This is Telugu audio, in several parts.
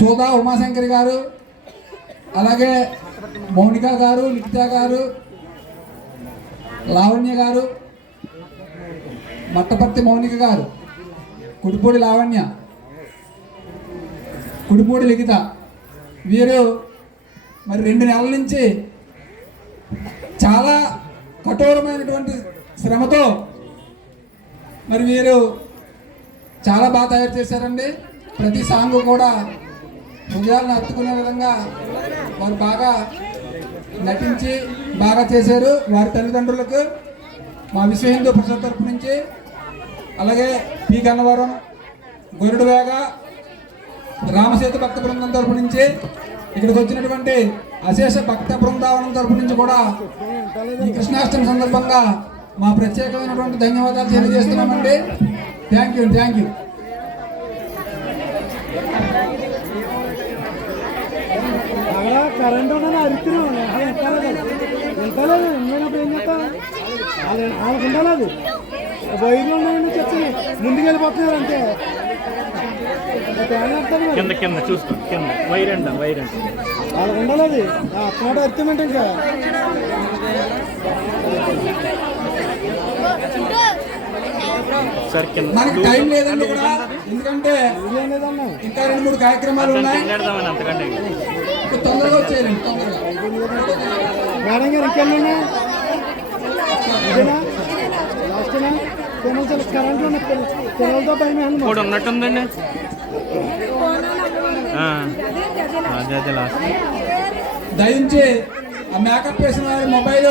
సోదా ఉమాశంకర్ గారు అలాగే మౌనిక గారు లిఖిత గారు లావణ్య గారు మట్టపర్తి మౌనిక గారు కుడిపూడి లావణ్య కుడిపూడి లిఖిత. వీరు మరి రెండు నెలల నుంచి చాలా కఠోరమైనటువంటి శ్రమతో మరి వీరు చాలా బాగా తయారు చేశారండి. ప్రతి సాంగ్ కూడా హృదయాలను హత్తుకునే విధంగా వారు బాగా నటించి బాగా చేశారు. వారి తల్లిదండ్రులకు మా విశ్వ హిందూ పరిషత్ తరపు నుంచి అలాగే పి. గన్నవరం గొరుడు వేగ రామసేతు భక్త బృందం తరపు నుంచి ఇక్కడికి వచ్చినటువంటి అశేష భక్త బృందావనం తరపు నుంచి కూడా ఈ కృష్ణాష్టమి సందర్భంగా మా ప్రత్యేకమైనటువంటి ధన్యవాదాలు తెలియజేస్తున్నామండి. Thank you thank you current ఉన్నది? అరుతున్నాం అది. ఎంతలేదు ఎంతలేదు ఎండినప్పుడు ఏం వాళ్ళకి వైర్లు ఉన్నాయని చెప్పి ముందుకు వెళ్ళిపోతున్నారు అంతే. కింద. కింద చూసుకో. కింద. వైర్ అంట వైర్ అంట వాళ్ళకి ఉండాలి అది. అత్తమాట అర్థమంటే ఇంకా. సరే కింద. మనకి టైం లేదండి ఇక్కడ ఎందుకంటే ఇంకా రెండు మూడు కార్యక్రమాలు ఉన్నాయి. తొందరగా వచ్చేయాలండి తొందరగా. మేడం గారు లాస్ట్నా? కొనుగోలు కరెంట్ ఉన్న ఇప్పుడు ఉన్నట్టుందండి? ఆ. అదే అదే లాస్ట్. దయించి ఆ మేకప్ వేసిన వారి మొబైల్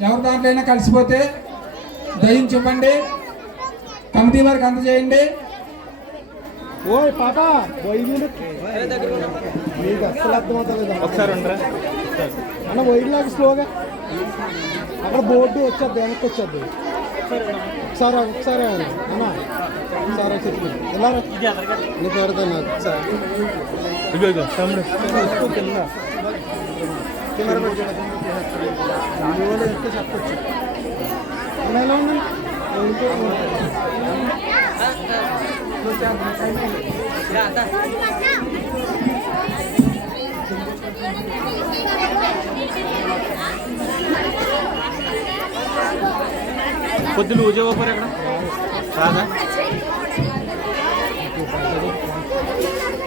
ఎవరి దాంట్లో అయినా కలిసిపోతే దయించి ఇవ్వండి. కమిటీ వారికి అందజేయండి. ఓయ్ పాప నీకు అస్సలు అర్థమవుతలేదు. ఒకసారి ఉండరా? అన్న వైద్యులాగా స్లోగా అక్కడ బోర్డు వచ్చేద్ది వెనక్కి వచ్చేద్ది ఒకసారి ఒకసారి అన్న ఒకసారి చెప్పి. ఎలా నీ పేరుతో నాకు ఒకసారి. కింద కెమెరా చెప్పచ్చు. అన్న ఎలా ఉందండి ఇంకో కొద్ది లూజ్ ఇవ్వకపోరు ఇక్కడ? రాదా?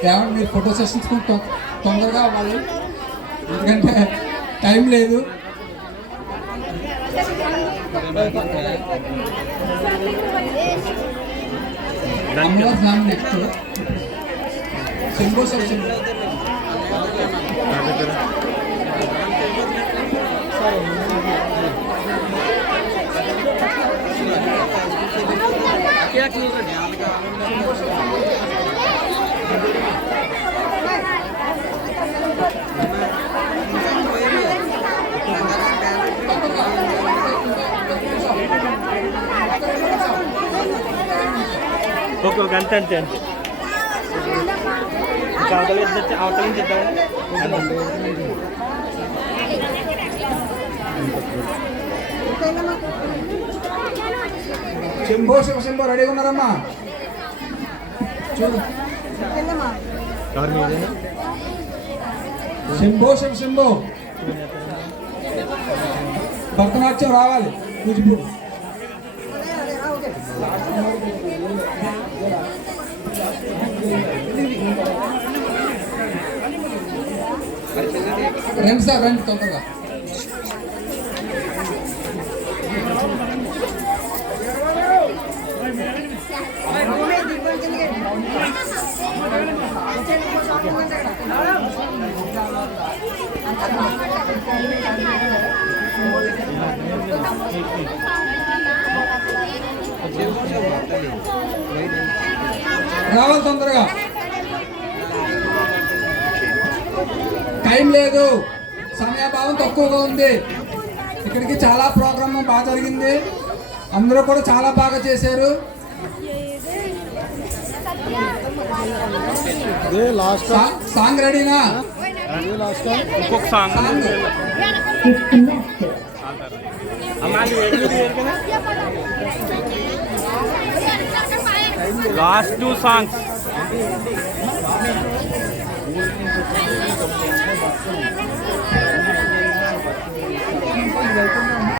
కేవలం మీరు ఫోటో సెషన్స్ తొందరగా అవ్వాలి. ఎందుకంటే టైం లేదు. Next. Shambho section. Okay okay అంతే అంతే అంతే ఇంకా అవతల ఇద్దరు అవతల నుంచి ఇద్దామండి శంభో శివ శంభో రెడీగా ఉన్నారమ్మా? చూడు. ఎవరు శంభో శివ శంభో. భరతనాట్యం రావాలి. కూచిపూడి రండి సార్ రండి తొందరగా. రావాలి తొందరగా. టైం లేదు. సమయాభావం తక్కువగా ఉంది. ఇక్కడికి చాలా ప్రోగ్రామ్ బాగా జరిగింది. అందరూ కూడా చాలా బాగా చేశారు. సాంగ్ రెడీనా ఇంకొక song last two songs Thank.